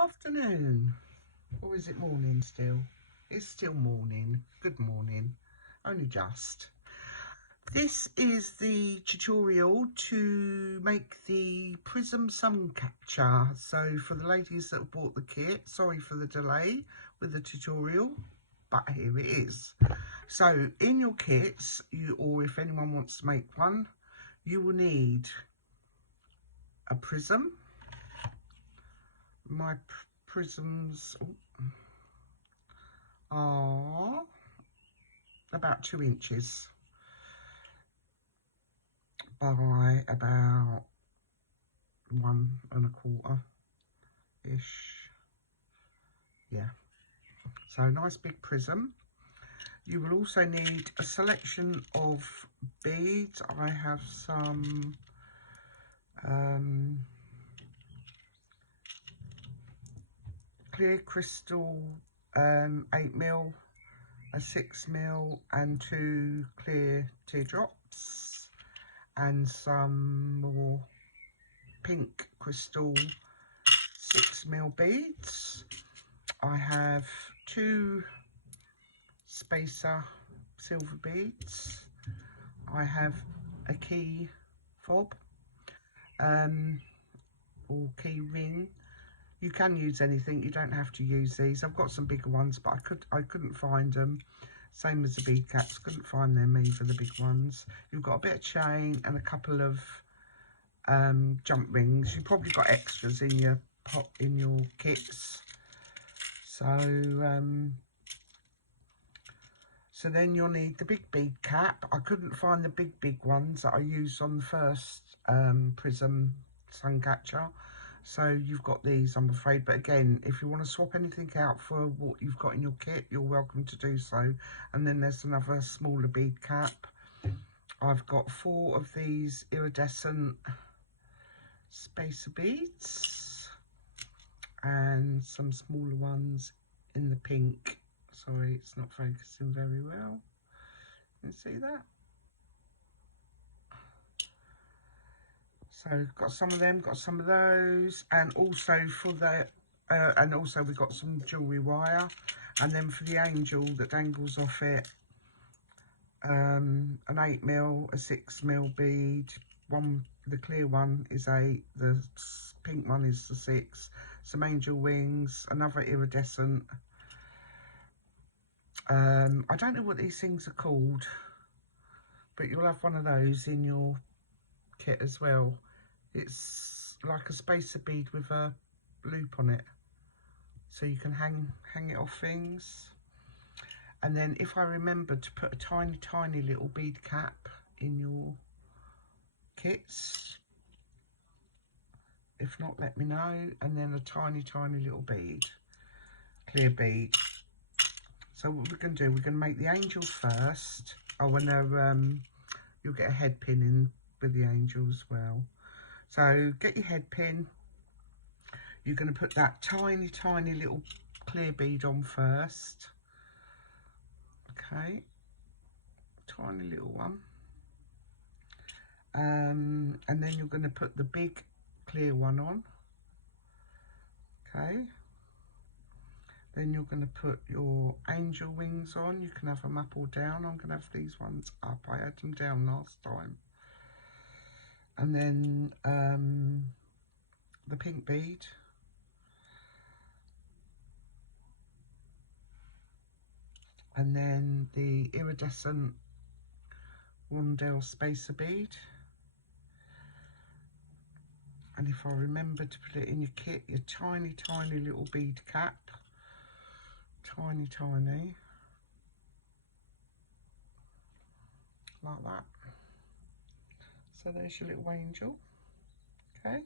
Afternoon, or is it morning still? It's still morning. Good morning, only just. This is the tutorial to make the Prism sun catcher. So for the ladies that have bought the kit, sorry for the delay with the tutorial, but here it is. So in your kits, or if anyone wants to make one, you will need a prism. My prisms are about 2 inches by about 1 1/4 ish. Yeah, so nice big prism. You will also need a selection of beads. I have some clear crystal 8mm, a 6mm and 2 clear teardrops, and some more pink crystal 6mm beads. I have 2 spacer silver beads. I have a key fob or key ring. You can use anything, you don't have to use these. I've got some bigger ones, but I couldn't find them. Same as the bead caps, couldn't find them either, the big ones. You've got a bit of chain and a couple of jump rings. You've probably got extras in your kits. So then you'll need the big bead cap. I couldn't find the big ones that I used on the first Prism sun catcher. So you've got these, I'm afraid. But again, if you want to swap anything out for what you've got in your kit, you're welcome to do so. And then there's another smaller bead cap. I've got 4 of these iridescent spacer beads and some smaller ones in the pink. Sorry, it's not focusing very well. You can see that. So got some of them, got some of those, and also for the and also we've got some jewellery wire, and then for the angel that dangles off it, an 8mm, a 6mm bead. The clear one is 8, the pink one is the 6. Some angel wings, another iridescent. I don't know what these things are called, but you'll have one of those in your kit as well. It's like a spacer bead with a loop on it, so you can hang it off things. And then if I remember to put a tiny little bead cap in your kits, if not, let me know. And then a tiny little bead, clear bead. So what we're going to do, we're going to make the angels first. Oh, and you'll get a head pin in with the angel as well. So get your head pin. You're going to put that tiny little clear bead on first. Okay, tiny little one. And then you're going to put the big clear one on. Okay. Then you're going to put your angel wings on. You can have them up or down. I'm going to have these ones up. I had them down last time. And then the pink bead. And then the iridescent rondelle spacer bead. And if I remember to put it in your kit, your tiny little bead cap. Tiny, like that. So there's your little angel. Okay.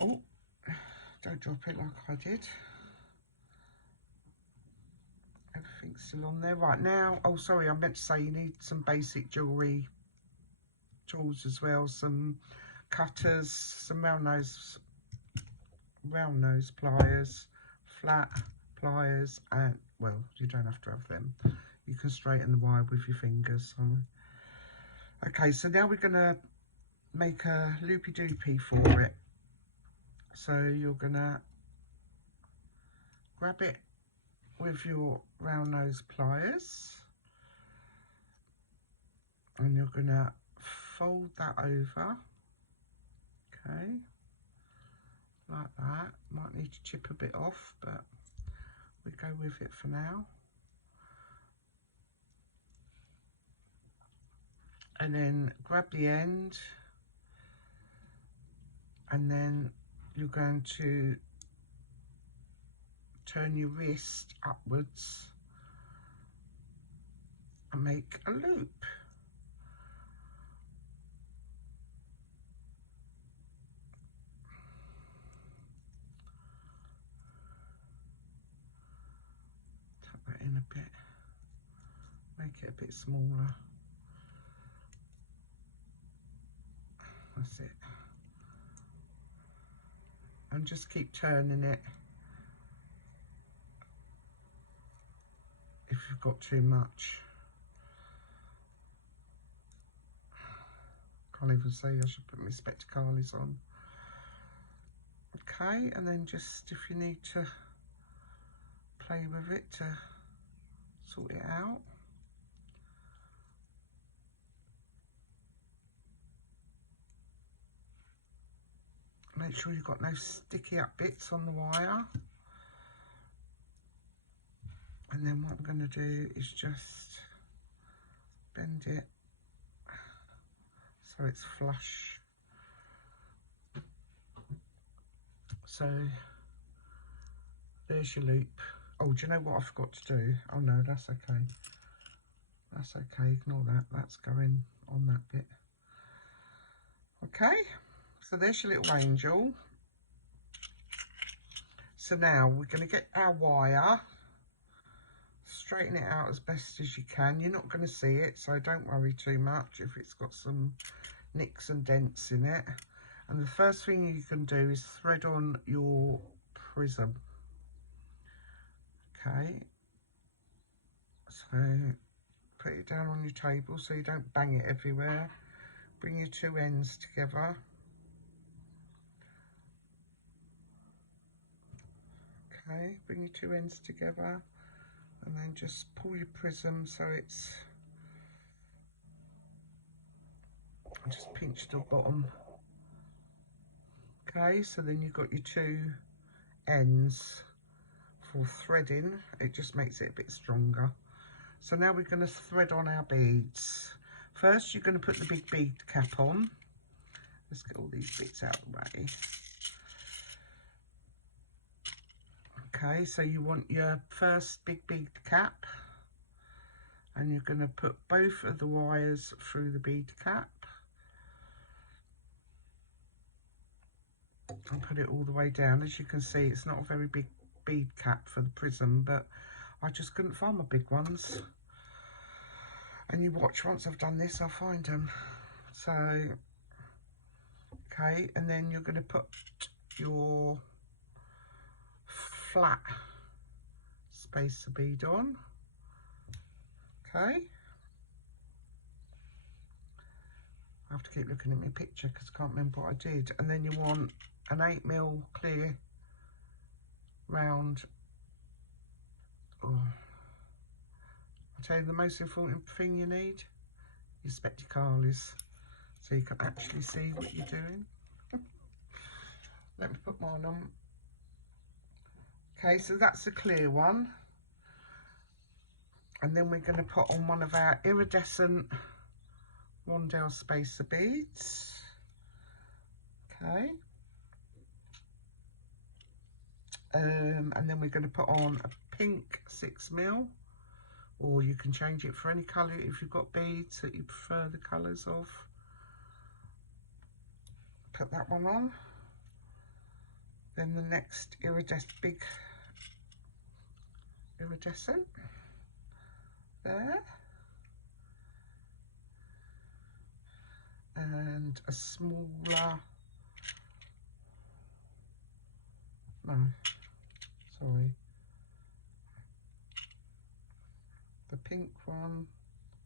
Oh, don't drop it like I did. Everything's still on there right now. Oh, sorry, I meant to say you need some basic jewellery tools as well. Some cutters, some round nose pliers, flat pliers, and well, you don't have to have them. You can straighten the wire with your fingers. Okay, so now we're going to make a loopy doopy for it. So you're gonna grab it with your round nose pliers and you're gonna fold that over, okay, like that. Might need to chip a bit off, but we go with it for now. And then grab the end, and then you're going to turn your wrist upwards and make a loop. Tuck that in a bit, make it a bit smaller. That's it. And just keep turning it if you've got too much. Can't even see, I should put my spectacles on. Okay, and then just if you need to play with it to sort it out. Make sure you've got no sticky up bits on the wire. And then what I'm going to do is just bend it so it's flush. So there's your loop. Oh, do you know what I forgot to do? Oh no, that's okay. That's okay, ignore that. That's going on that bit. Okay, so there's your little angel. So now we're going to get our wire, straighten it out as best as you can. You're not going to see it, so don't worry too much if it's got some nicks and dents in it. And the first thing you can do is thread on your prism. Okay, so put it down on your table so you don't bang it everywhere. Bring your two ends together. Okay, bring your two ends together and then just pull your prism so it's, just pinch the bottom. Okay, so then you've got your two ends for threading. It just makes it a bit stronger. So now we're going to thread on our beads. First you're going to put the big bead cap on. Let's get all these bits out of the way. Okay, so you want your first big bead cap and you're going to put both of the wires through the bead cap and put it all the way down. As you can see, it's not a very big bead cap for the prism, but I just couldn't find my big ones. And you watch, once I've done this, I'll find them. So, okay, and then you're going to put your flat spacer bead on. Okay. I have to keep looking at my picture because I can't remember what I did. And then you want an 8mm clear round. Oh. I'll tell you the most important thing you need, your spectacles, so you can actually see what you're doing. Let me put mine on. Okay, so that's the clear one. And then we're going to put on one of our iridescent Rondell spacer beads. Okay. And then we're going to put on a pink 6mm, or you can change it for any colour if you've got beads that you prefer the colours of. Put that one on. Then the next big iridescent there, and a smaller, no, sorry, the pink one,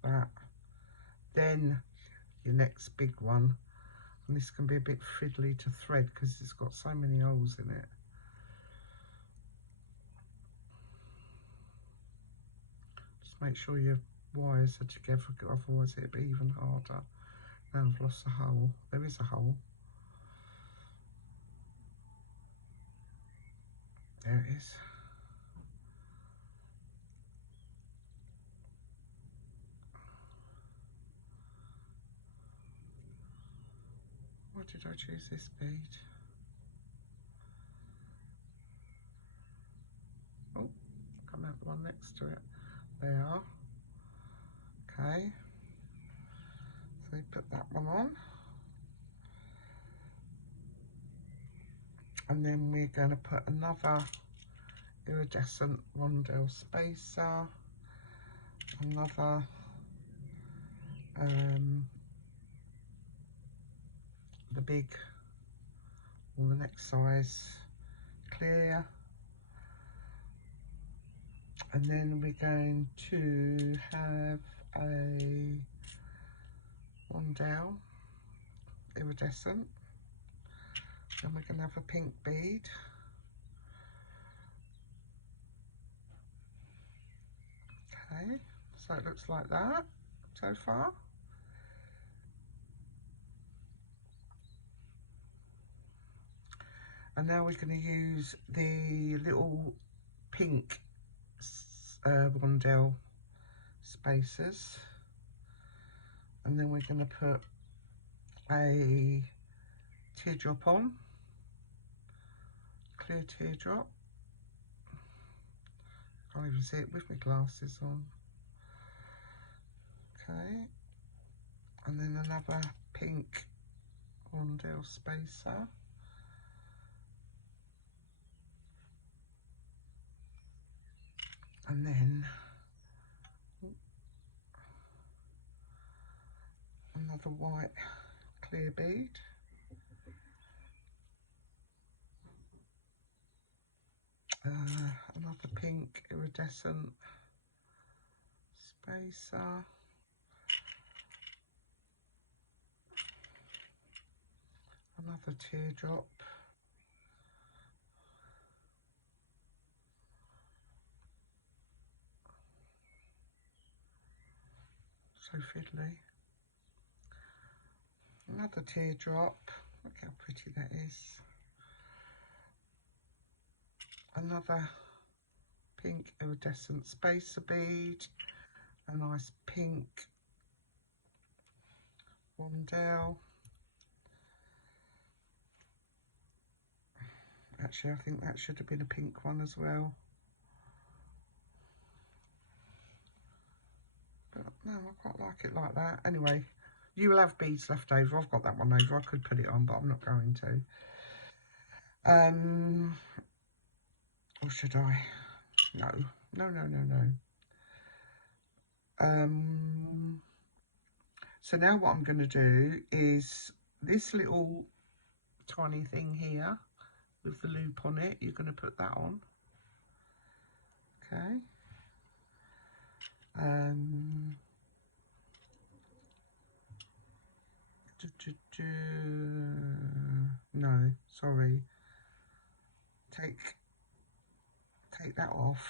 that, then your next big one. And this can be a bit fiddly to thread because it's got so many holes in it. Just make sure your wires are together, otherwise it'll be even harder. Now I've lost a hole. There is a hole. There it is. Why did I choose this bead? Oh, come out the one next to it. There. Okay. So you put that one on. And then we're going to put another iridescent rondelle spacer, another the big or the next size clear, and then we're going to have a rondelle iridescent, and we're going to have a pink bead. Okay, so it looks like that so far. And now we're going to use the little pink rondelle spacers, and then we're going to put a teardrop on, clear teardrop. Can't even see it with my glasses on. Okay, and then another pink rondelle spacer. And then another white clear bead. Another pink iridescent spacer. Another teardrop. So fiddly. Another teardrop. Look how pretty that is. Another pink iridescent spacer bead. A nice pink rondelle. Actually, I think that should have been a pink one as well. But no, I quite like it like that. Anyway, you will have beads left over. I've got that one over. I could put it on, but I'm not going to. Or should I? No. No, no, no, no. So now what I'm going to do is this little tiny thing here with the loop on it, you're going to put that on. Okay. No, sorry. Take that off.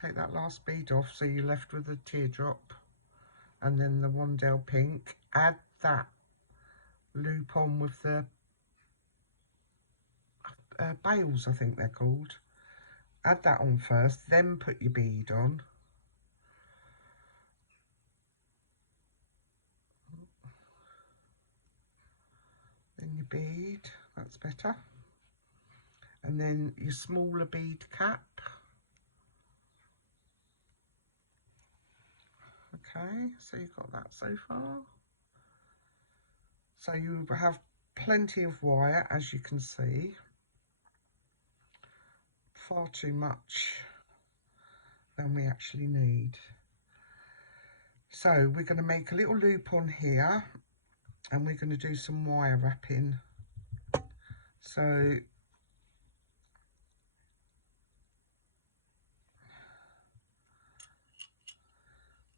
Take that last bead off, so you're left with the teardrop and then the rondelle pink. Add that loop on with the bails, I think they're called. Add that on first, then put your bead on. Then your bead, that's better. And then your smaller bead cap. Okay, so you've got that so far. So you have plenty of wire, as you can see. Far too much than we actually need. So we're going to make a little loop on here, and we're going to do some wire wrapping. So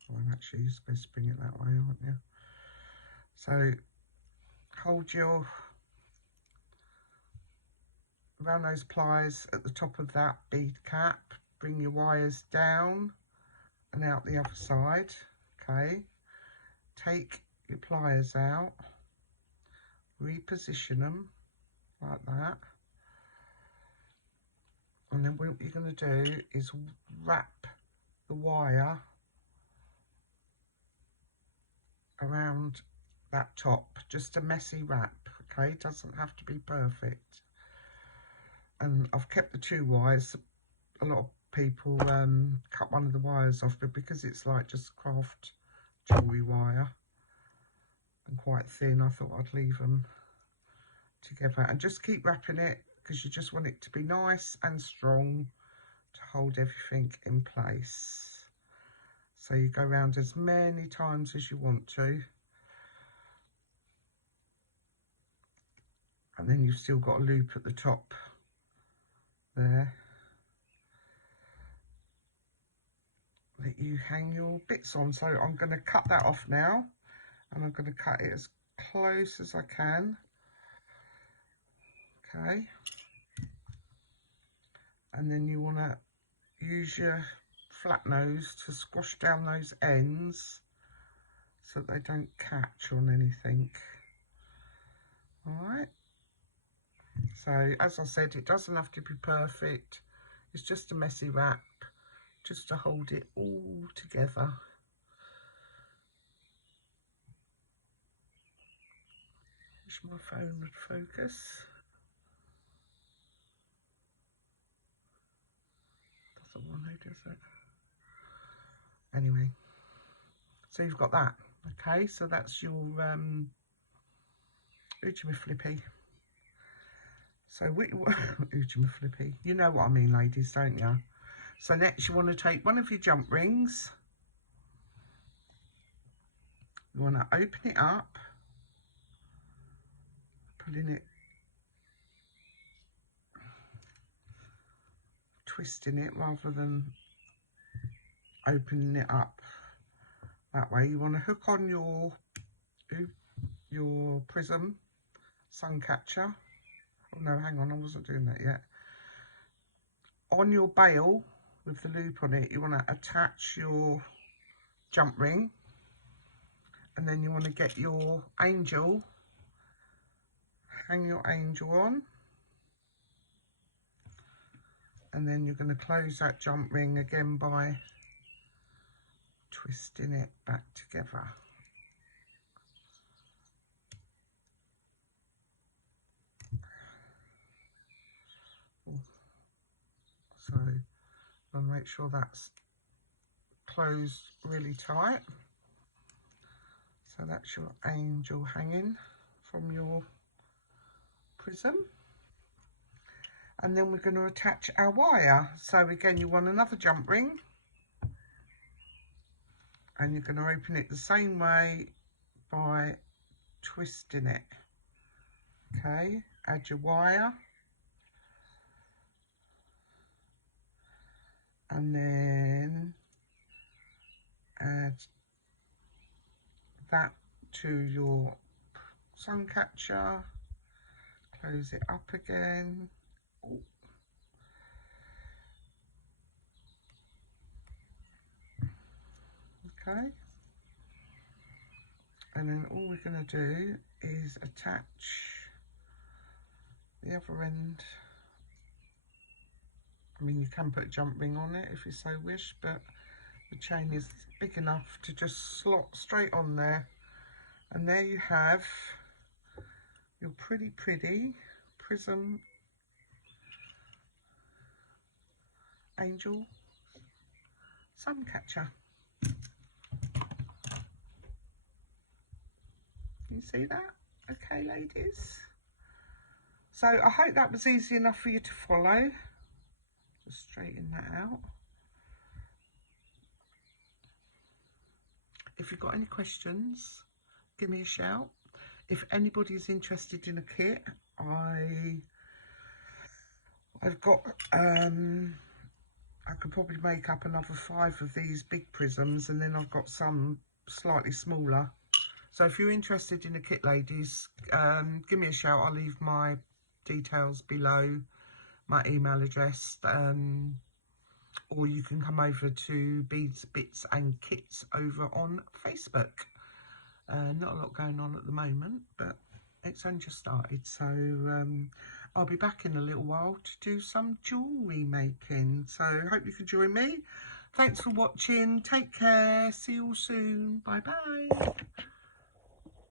well, actually you're supposed to bring it that way, aren't you? So hold your around those pliers at the top of that bead cap, bring your wires down and out the other side. Okay, take your pliers out, reposition them like that, and then what you're going to do is wrap the wire around that top, just a messy wrap. Okay, doesn't have to be perfect. And I've kept the 2 wires. A lot of people cut one of the wires off, but because it's like just craft jewellery wire and quite thin, I thought I'd leave them together, and just keep wrapping it because you just want it to be nice and strong to hold everything in place. So you go around as many times as you want to, and then you've still got a loop at the top there that you hang your bits on. So I'm going to cut that off now, and I'm going to cut it as close as I can. Okay, and then you want to use your flat nose to squash down those ends so they don't catch on anything. All right, so as I said, it doesn't have to be perfect. It's just a messy wrap just to hold it all together. Wish my phone would focus. Doesn't want to, does it? Anyway, so you've got that. Okay, so that's your Ujima Flippy. So Ujima Flippy, you know what I mean, ladies, don't you? So next you want to take one of your jump rings. You want to open it up, pulling it, twisting it rather than opening it up that way. You want to hook on your Prism sun catcher. Oh no, hang on, I wasn't doing that yet. On your bail with the loop on it, you want to attach your jump ring, and then you want to get your angel, hang your angel on, and then you're going to close that jump ring again by twisting it back together. So I'll make sure that's closed really tight. So that's your angel hanging from your Prism. And then we're going to attach our wire. So again, you want another jump ring, and you're going to open it the same way by twisting it. Okay, add your wire, and then add that to your sun catcher, close it up again. Ooh. Okay, and then all we're going to do is attach the other end. I mean, you can put a jump ring on it if you so wish, but the chain is big enough to just slot straight on there. And there you have your pretty Prism angel sun catcher. Can you see that? Okay, ladies. So I hope that was easy enough for you to follow. Just straighten that out. If you've got any questions, give me a shout. If anybody's interested in a kit, I've got I could probably make up another 5 of these big prisms, and then I've got some slightly smaller So if you're interested in a kit, ladies, give me a shout. I'll leave my details below, my email address, or you can come over to Beads, Bits and Kits over on Facebook. Not a lot going on at the moment, but it's only just started, so I'll be back in a little while to do some jewellery making. So hope you can join me. Thanks for watching. Take care. See you all soon. Bye bye.